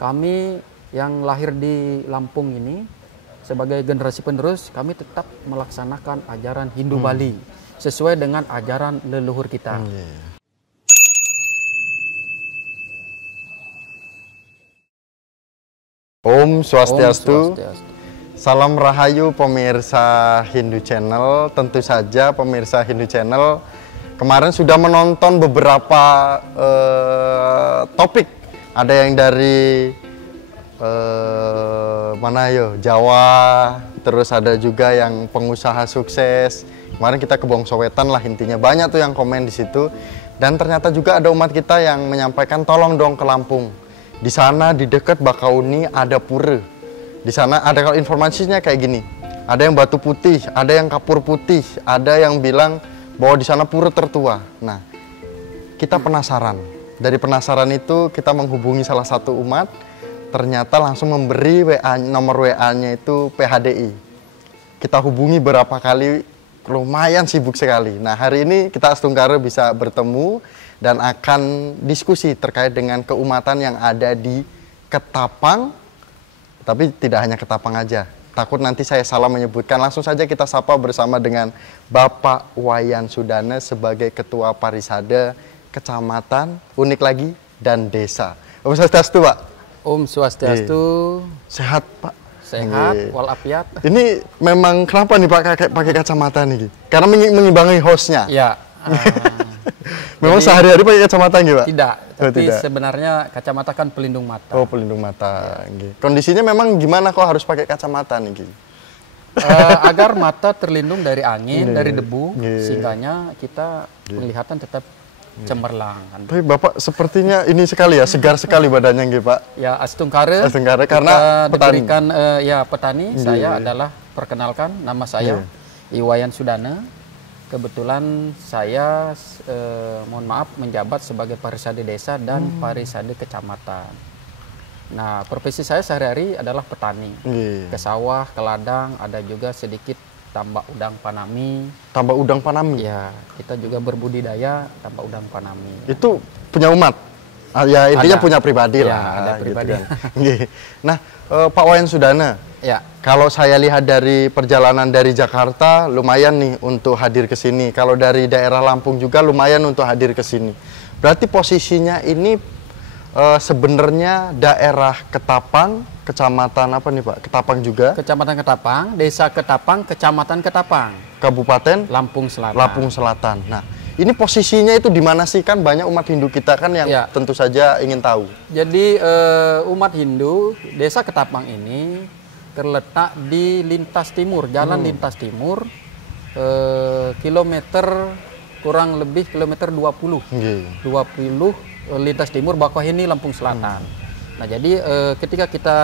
kami yang lahir di Lampung ini sebagai generasi penerus, kami tetap melaksanakan ajaran Hindu Bali sesuai dengan ajaran leluhur kita. Om Swastiastu. Om Swastiastu. Salam Rahayu pemirsa Hindu Channel. Tentu saja pemirsa Hindu Channel kemarin sudah menonton beberapa topik. Ada yang dari Jawa, terus ada juga yang pengusaha sukses. Kemarin kita ke Bongsowetan lah intinya. Banyak tuh yang komen di situ. Dan ternyata juga ada umat kita yang menyampaikan tolong dong ke Lampung. Di sana di dekat Bakauni ada pura. Di sana ada, kalau informasinya kayak gini, ada yang batu putih, ada yang kapur putih, ada yang bilang bahwa di sana pura tertua. Nah, kita penasaran. Dari penasaran itu kita menghubungi salah satu umat, ternyata langsung memberi nomor WA-nya itu PHDI. Kita hubungi berapa kali, lumayan sibuk sekali. Nah, hari ini kita Astungkara bisa bertemu dan akan diskusi terkait dengan keumatan yang ada di Ketapang. Tapi tidak hanya Ketapang aja, takut nanti saya salah menyebutkan. Langsung saja kita sapa bersama dengan Bapak Wayan Sudana sebagai Ketua Parisada Kecamatan, unik lagi, dan Desa. Om Swastiastu, Pak. Om Swastiastu. Sehat, Pak? Sehat, walafiat. Ini memang kenapa nih Pak pakai kacamata nih? Karena mengimbangi hostnya. Ya. Memang sehari-hari pakai kacamata nggih, Pak? Tidak, tapi tidak. Sebenarnya kacamata kan pelindung mata. Oh, pelindung mata. Ya. Kondisinya memang gimana kok harus pakai kacamata nih? Agar mata terlindung dari angin, dari debu, sehingganya kita penglihatan tetap cemerlang. Tapi Bapak sepertinya ini sekali ya, segar sekali badannya nggih, Pak? Ya, Astungkara. Astungkara karena petani. Diberikan, ya petani. Saya adalah, perkenalkan, nama saya Iwayan Sudana. Kebetulan saya, mohon maaf, menjabat sebagai Parisade Desa dan Parisade Kecamatan. Nah, profesi saya sehari-hari adalah petani. Ke sawah, ke ladang, ada juga sedikit tambak udang panami. Tambak udang panami? Ya, kita juga berbudidaya tambak udang panami. Itu punya umat? Ya, intinya ada. Punya pribadi Ya, lah. ada pribadi. Gitu kan. Nah, Pak Wayan Sudana. Ya. Kalau saya lihat dari perjalanan dari Jakarta, lumayan nih untuk hadir ke sini. Kalau dari daerah Lampung juga lumayan untuk hadir ke sini. Berarti posisinya ini sebenarnya daerah Ketapang, kecamatan apa nih Pak? Ketapang juga? Kecamatan Ketapang, Desa Ketapang, Kecamatan Ketapang. Kabupaten? Lampung Selatan. Lampung Selatan. Nah, ini posisinya itu di mana sih? Kan banyak umat Hindu kita kan yang tentu saja ingin tahu. Jadi umat Hindu, Desa Ketapang ini terletak di lintas timur, jalan lintas timur, kilometer kurang lebih kilometer 20. 20 lintas timur Bakauheni, Lampung Selatan. Nah, jadi ketika kita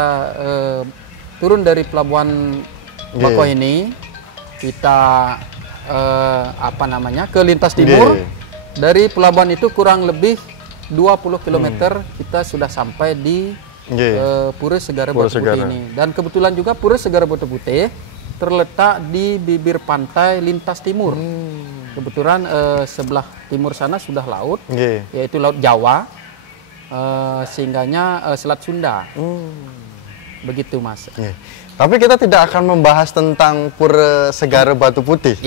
turun dari pelabuhan Bakauheni, kita ke lintas timur. Dari pelabuhan itu kurang lebih 20 km kita sudah sampai di Pura Segara Batu Putih ini. Dan kebetulan juga Pura Segara Batu Putih terletak di bibir pantai lintas timur. Kebetulan sebelah timur sana sudah laut, yaitu Laut Jawa, sehingganya Selat Sunda. Begitu, Mas. Tapi kita tidak akan membahas tentang Pura Segara Batu Putih.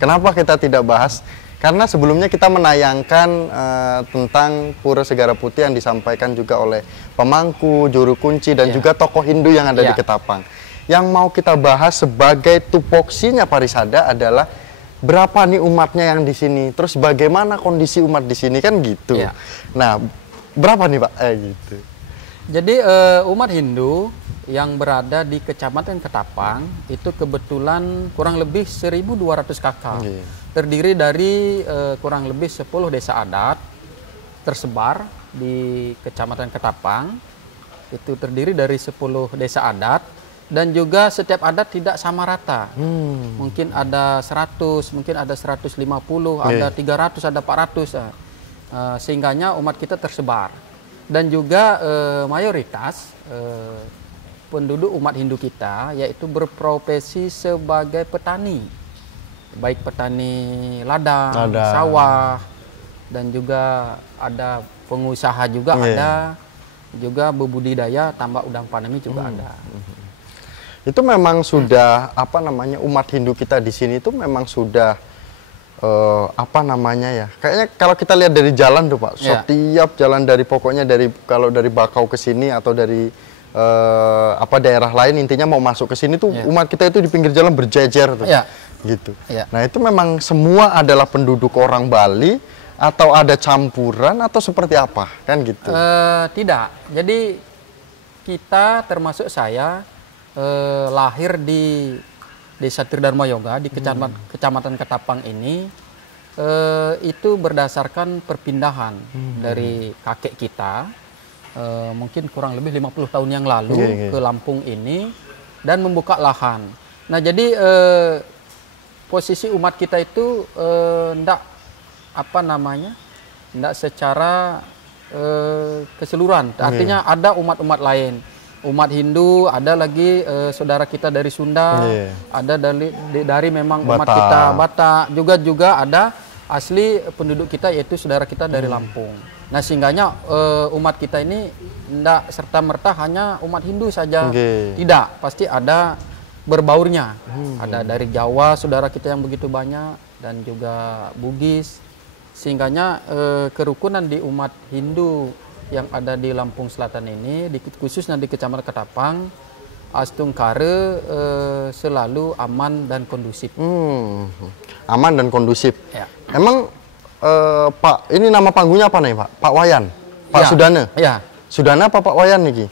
Kenapa kita tidak bahas? Karena sebelumnya kita menayangkan tentang Pura Segara Putih yang disampaikan juga oleh pemangku, juru kunci, dan juga tokoh Hindu yang ada di Ketapang. Yang mau kita bahas sebagai tupoksinya Parisada adalah berapa nih umatnya yang di sini, terus bagaimana kondisi umat di sini, kan gitu. Nah, berapa nih Pak? Gitu. Jadi umat Hindu yang berada di Kecamatan Ketapang itu kebetulan kurang lebih 1.200 kakak. Terdiri dari kurang lebih 10 desa adat tersebar di Kecamatan Ketapang. Itu terdiri dari 10 desa adat, dan juga setiap adat tidak sama rata. Mungkin ada 100, mungkin ada 150, ada 300, ada 400. Sehingganya umat kita tersebar. Dan juga mayoritas penduduk umat Hindu kita yaitu berprofesi sebagai petani. Baik petani ladang, sawah, dan juga ada pengusaha juga ada. juga berbudidaya tambak udang faname juga ada. Itu memang sudah apa namanya, umat Hindu kita di sini itu memang sudah apa namanya ya, kayaknya kalau kita lihat dari jalan tuh Pak, setiap jalan dari pokoknya dari kalau dari Bakau ke sini atau dari apa daerah lain, intinya mau masuk ke sini tuh umat kita itu di pinggir jalan berjejer tuh, gitu. Nah itu memang semua adalah penduduk orang Bali atau ada campuran atau seperti apa kan gitu? Tidak, jadi kita termasuk saya lahir di Desa Tridharma Yoga di Kecamatan Ketapang ini, itu berdasarkan perpindahan dari kakek kita, mungkin kurang lebih 50 tahun yang lalu ke Lampung ini dan membuka lahan. Nah jadi posisi umat kita itu ndak apa namanya, ndak secara keseluruhan. Artinya ada umat-umat lain. Umat Hindu, ada lagi saudara kita dari Sunda, ada dari memang umat kita Batak, juga ada asli penduduk kita yaitu saudara kita dari Lampung. Nah sehingganya umat kita ini tidak serta-merta hanya umat Hindu saja, tidak, pasti ada berbaurnya. Ada dari Jawa saudara kita yang begitu banyak dan juga Bugis, sehingganya kerukunan di umat Hindu yang ada di Lampung Selatan ini, khususnya di Kecamatan Ketapang, Astungkare selalu aman dan kondusif. Aman dan kondusif. Emang Pak, ini nama panggungnya apa nih Pak? Pak Wayan? Pak Sudana? Sudana apa Pak Wayan nih?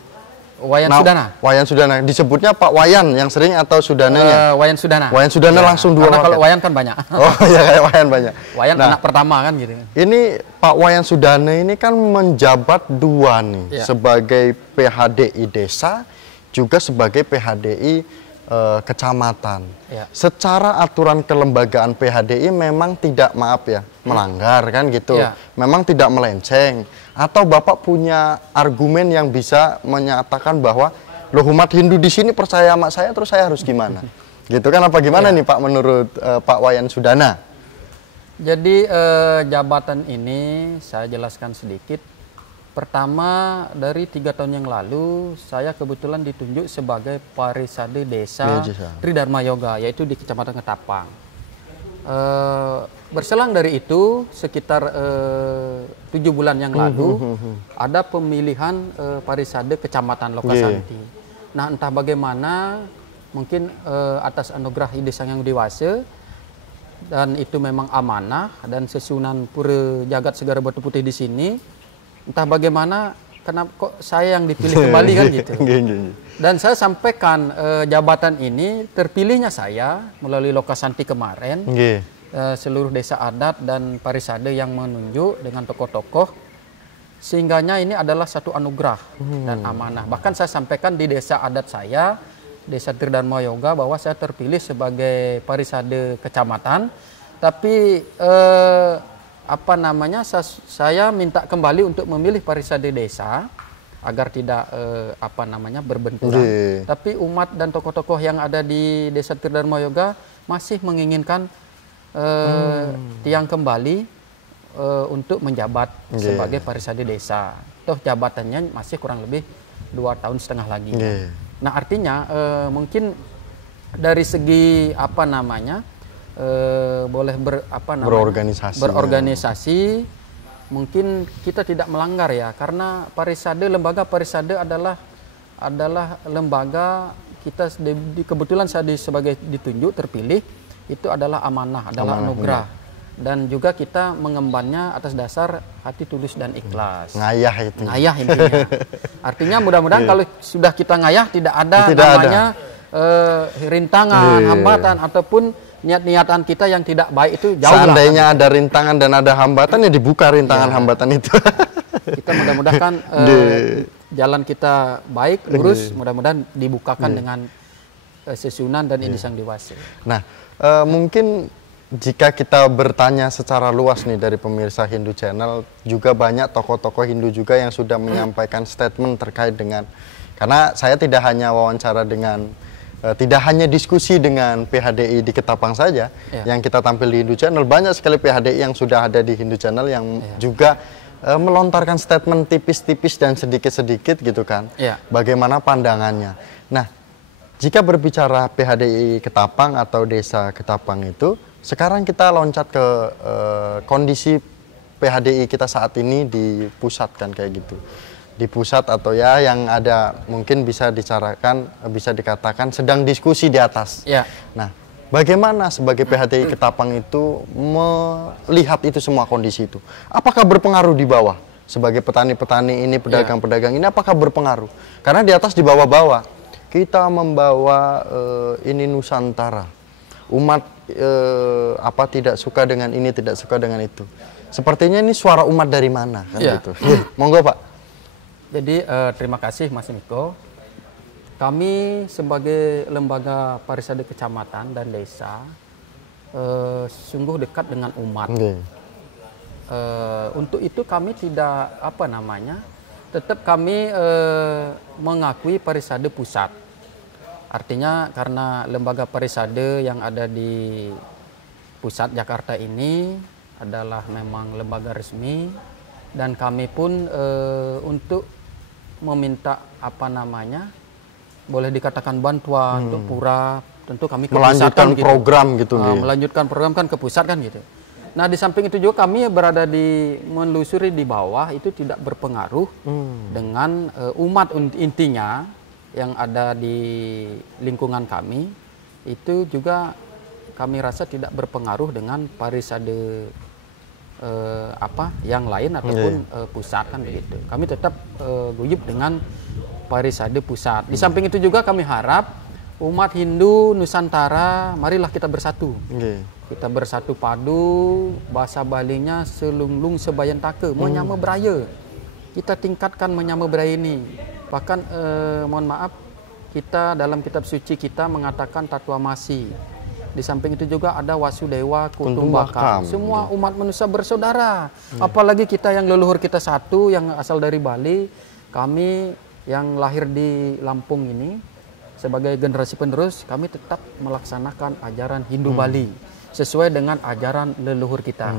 Wayan Sudana. Wayan Sudana. Disebutnya Pak Wayan yang sering atau Sudananya? Wayan Sudana. Wayan Sudana langsung dua. Karena kalau Wayan kan banyak. Oh iya, kayak Wayan banyak. Wayan anak pertama kan gitu. Ini Pak Wayan Sudana ini kan menjabat dua nih, sebagai PHDI desa, juga sebagai PHDI kecamatan. Secara aturan kelembagaan PHDI memang tidak, maaf ya, melanggar kan gitu. Memang tidak melenceng. Atau Bapak punya argumen yang bisa menyatakan bahwa loh umat Hindu di sini percaya sama saya, terus saya harus gimana? Gitu kan, apa gimana nih Pak menurut Pak Wayan Sudana? Jadi jabatan ini saya jelaskan sedikit. Pertama, dari 3 tahun yang lalu saya kebetulan ditunjuk sebagai Parisade Desa Tridharma Yoga, yaitu di Kecamatan Ketapang. Berselang dari itu sekitar 7 bulan yang lalu ada pemilihan Parisade Kecamatan Lokasanti. Nah entah bagaimana, mungkin atas anugerah Ide Sang Hyang Dewasa, dan itu memang amanah dan Sesunan Pura Jagat Segara Batu Putih di sini, entah bagaimana kenapa kok saya yang dipilih kembali kan gitu. Dan saya sampaikan jabatan ini terpilihnya saya melalui Lokasanti kemarin, seluruh desa adat dan parisade yang menunjuk dengan tokoh-tokoh, sehingganya ini adalah satu anugerah dan amanah. Bahkan saya sampaikan di desa adat saya, Desa Tridharma Yoga, bahwa saya terpilih sebagai parisade kecamatan, tapi apa namanya, saya minta kembali untuk memilih parisade desa agar tidak apa namanya berbenturan. Tapi umat dan tokoh-tokoh yang ada di Desa Tridharma Yoga masih menginginkan tiang kembali untuk menjabat sebagai parisade desa. Toh jabatannya masih kurang lebih 2,5 tahun lagi. Nah artinya mungkin dari segi apa namanya, boleh berorganisasi, mungkin kita tidak melanggar ya, karena parisade, lembaga parisade adalah lembaga kita, kebetulan saya sebagai ditunjuk terpilih, itu adalah amanah, adalah anugerah, dan juga kita mengembannya atas dasar hati tulus dan ikhlas. Ngayah itu. Ngayah intinya. Artinya mudah-mudahan kalau sudah kita ngayah tidak ada namanya rintangan, hambatan ataupun niat-niatan kita yang tidak baik itu jauh. Seandainya ada rintangan dan ada hambatan, ya dibuka rintangan hambatan itu. Kita mudah-mudahan jalan kita baik, lurus, mudah-mudahan dibukakan dengan Sesunan dan Ide Sang Dewasa. Nah, mungkin jika kita bertanya secara luas nih dari pemirsa Hindu Channel, juga banyak tokoh-tokoh Hindu juga yang sudah menyampaikan statement terkait dengan, karena saya tidak hanya wawancara dengan tidak hanya diskusi dengan PHDI di Ketapang saja yang kita tampil di Hindu Channel, banyak sekali PHDI yang sudah ada di Hindu Channel yang juga melontarkan statement tipis-tipis dan sedikit-sedikit gitu kan. Bagaimana pandangannya. Nah, jika berbicara PHDI Ketapang atau Desa Ketapang itu, sekarang kita loncat ke kondisi PHDI kita saat ini di pusat kan kayak gitu. Di pusat atau ya yang ada mungkin bisa dikatakan sedang diskusi di atas. Nah, bagaimana sebagai PHDI Ketapang itu melihat itu semua kondisi itu? Apakah berpengaruh di bawah? Sebagai petani-petani ini, pedagang-pedagang ini, apakah berpengaruh? Karena di atas dibawa-bawa. Kita membawa ini Nusantara. Umat tidak suka dengan ini, tidak suka dengan itu. Sepertinya ini suara umat dari mana? Kan gitu. Monggo Pak. Jadi terima kasih Mas Niko. Kami sebagai lembaga pariwisata kecamatan dan desa sungguh dekat dengan umat. Untuk itu kami tidak tetap kami mengakui pariwisata pusat. Artinya karena lembaga pariwisata yang ada di pusat Jakarta ini adalah memang lembaga resmi dan kami pun untuk meminta boleh dikatakan bantuan untuk pura, tentu kami ke melanjutkan pusat, program gitu. Melanjutkan program kan ke pusat kan gitu. Nah di samping itu juga kami berada menelusuri di bawah itu tidak berpengaruh dengan umat intinya yang ada di lingkungan kami itu juga kami rasa tidak berpengaruh dengan pariwisata yang lain ataupun pusat kan begitu. Kami tetap guyup dengan pariwisata pusat. Di samping itu juga kami harap umat Hindu Nusantara marilah kita bersatu. Kita bersatu padu, bahasa Balinya selunglung sebayan take, menyama beraya. Kita tingkatkan menyama beraya ini. Bahkan mohon maaf, kita dalam kitab suci kita mengatakan Tatwamasi. Di samping itu juga ada Wasudewa Kutumbakam. Semua umat manusia bersaudara. Apalagi kita yang leluhur kita satu, yang asal dari Bali, kami yang lahir di Lampung ini, sebagai generasi penerus, kami tetap melaksanakan ajaran Hindu Bali. Sesuai dengan ajaran leluhur kita.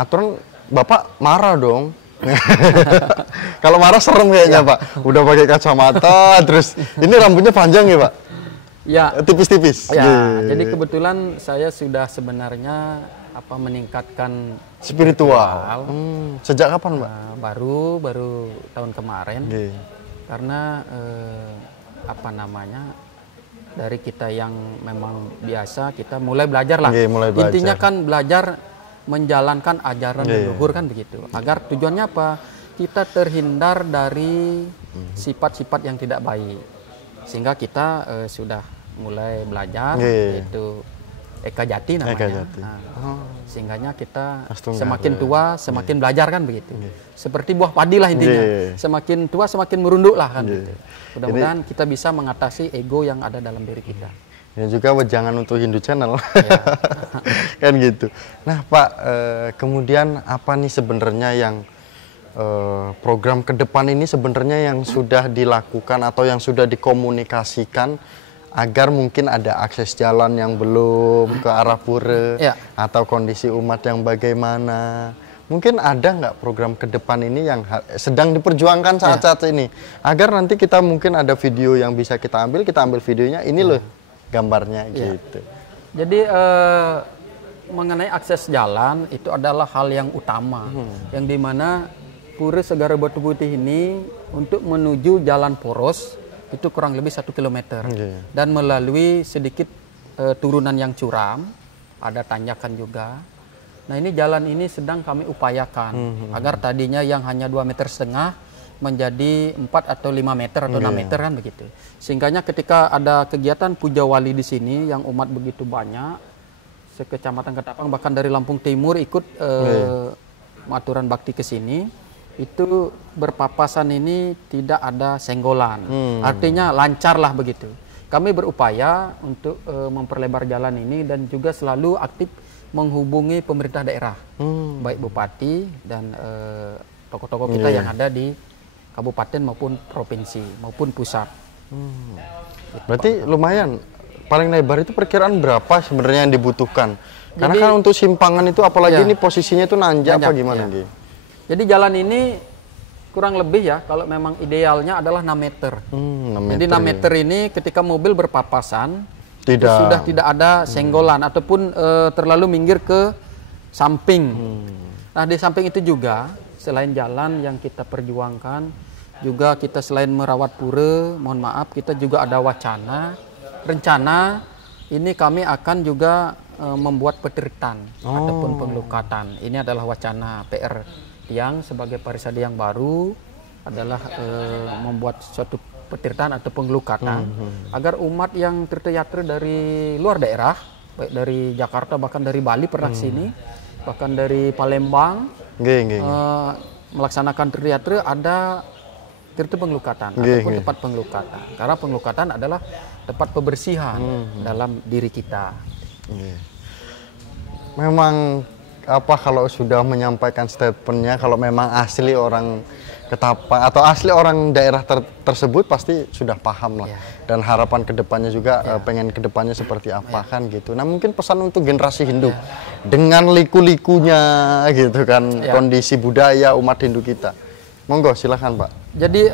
Aturan Bapak marah dong. Kalau marah serem kayaknya Pak. Udah pakai kacamata, terus ini rambutnya panjang ya Pak? Ya, tipis-tipis. Jadi kebetulan saya sudah sebenarnya meningkatkan spiritual. Sejak kapan, Mbak? Baru tahun kemarin. Karena dari kita yang memang biasa kita mulai belajar lah. Intinya kan belajar menjalankan ajaran leluhur kan begitu. Agar tujuannya apa? Kita terhindar dari sifat-sifat yang tidak baik. Sehingga kita sudah mulai belajar, yaitu Eka Jati namanya. Sehingganya kita semakin tua semakin belajar kan begitu. Seperti buah padi lah intinya. Semakin tua semakin merunduk lah kan gitu. Mudah-mudahan kita bisa mengatasi ego yang ada dalam diri kita. Ini juga wejangan untuk Hindu Channel. Kan gitu. Nah Pak, kemudian apa nih sebenarnya yang program ke depan ini sebenarnya yang sudah dilakukan atau yang sudah dikomunikasikan agar mungkin ada akses jalan yang belum ke arah pura atau kondisi umat yang bagaimana. Mungkin ada nggak program ke depan ini yang sedang diperjuangkan saat-saat ini agar nanti kita mungkin ada video yang bisa kita ambil videonya ini loh gambarnya gitu. Jadi mengenai akses jalan itu adalah hal yang utama yang dimana Pura Segara Batu Putih ini untuk menuju jalan poros itu kurang lebih 1 kilometer dan melalui sedikit turunan yang curam, ada tanjakan juga. Nah ini jalan ini sedang kami upayakan agar tadinya yang hanya 2,5 meter menjadi 4 atau 5 meter atau 6 meter kan begitu. Sehingganya ketika ada kegiatan puja wali di sini yang umat begitu banyak, sekecamatan Ketapang bahkan dari Lampung Timur ikut maturan bakti ke sini. Itu berpapasan ini tidak ada senggolan, artinya lancar lah begitu. Kami berupaya untuk memperlebar jalan ini dan juga selalu aktif menghubungi pemerintah daerah, baik bupati dan tokoh-tokoh kita yang ada di kabupaten maupun provinsi maupun pusat. Berarti lumayan, paling lebar itu perkiraan berapa sebenarnya yang dibutuhkan? Karena kan untuk simpangan itu apalagi ini posisinya itu nanjak apa gimana? Jadi jalan ini kurang lebih ya, kalau memang idealnya adalah 6 meter. 6 Jadi 6 meter ini ketika mobil berpapasan, sudah tidak ada senggolan ataupun terlalu minggir ke samping. Nah, di samping itu juga, selain jalan yang kita perjuangkan, juga kita selain merawat pura, mohon maaf, kita juga ada rencana ini kami akan juga membuat peteritan ataupun pengelukatan. Ini adalah wacana PR yang sebagai parisade yang baru adalah membuat suatu petirtaan atau pengelukatan agar umat yang tirta-yatra dari luar daerah, baik dari Jakarta bahkan dari Bali pernah sini, bahkan dari Palembang melaksanakan tirta-yatra ada tirta pengelukatan ataupun tempat pengelukatan. Karena pengelukatan adalah tempat pembersihan dalam diri kita. Memang apa kalau sudah menyampaikan statementnya, kalau memang asli orang Ketapang atau asli orang daerah tersebut pasti sudah paham lah. Dan harapan kedepannya juga pengen kedepannya seperti apa kan gitu. Nah mungkin pesan untuk generasi Hindu dengan liku-likunya gitu kan, kondisi budaya umat Hindu kita. Monggo silahkan Pak. Jadi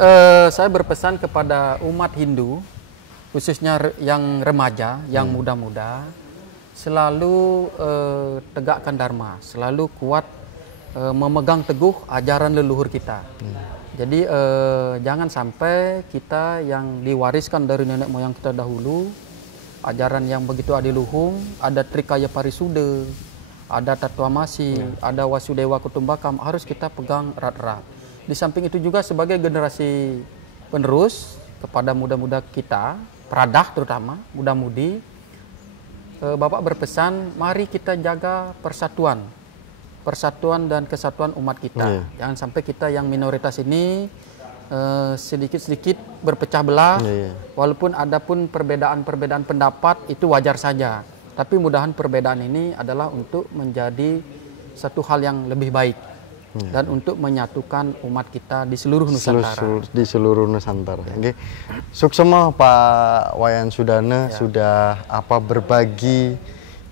saya berpesan kepada umat Hindu, khususnya yang remaja, yang muda-muda, selalu tegakkan dharma, selalu kuat memegang teguh ajaran leluhur kita. Jadi jangan sampai kita yang diwariskan dari nenek moyang kita dahulu, ajaran yang begitu adiluhung, ada Trikaya Parisuda, ada Tatwamasi, ada Wasudewa Kutumbakam, harus kita pegang erat-erat. Di samping itu juga sebagai generasi penerus kepada muda-muda kita, peradah terutama, muda-mudi, Bapak berpesan, mari kita jaga persatuan dan kesatuan umat kita. Jangan sampai kita yang minoritas ini sedikit-sedikit berpecah belah. Walaupun ada pun perbedaan-perbedaan pendapat itu wajar saja. Tapi mudahan perbedaan ini adalah untuk menjadi satu hal yang lebih baik dan untuk menyatukan umat kita di seluruh Nusantara. Di seluruh Nusantara. Okay. Suksema Pak Wayan Sudana sudah berbagi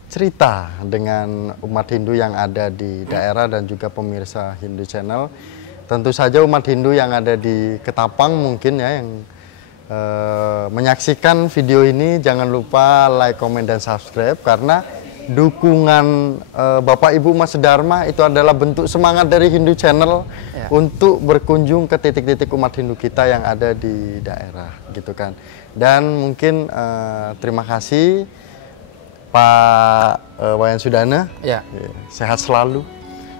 cerita dengan umat Hindu yang ada di daerah dan juga pemirsa Hindu Channel. Tentu saja umat Hindu yang ada di Ketapang mungkin ya yang menyaksikan video ini jangan lupa like, komen, dan subscribe karena dukungan Bapak Ibu Mas Dharma itu adalah bentuk semangat dari Hindu Channel untuk berkunjung ke titik-titik umat Hindu kita yang ada di daerah gitu kan. Dan mungkin terima kasih Pak Wayan Sudana, sehat selalu.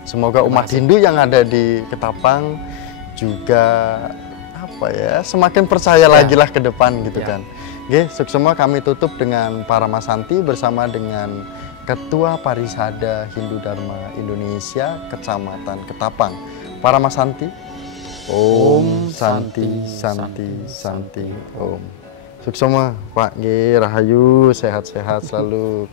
Semoga umat Hindu yang ada di Ketapang juga semakin percaya lagi lah ke depan gitu kan. Oke, suksema kami tutup dengan Paramasanti bersama dengan Ketua Parisada Hindu Dharma Indonesia Kecamatan Ketapang. Paramasanti. Om Santi Santi Santi Om. Suksema Pak Rahayu, sehat-sehat selalu.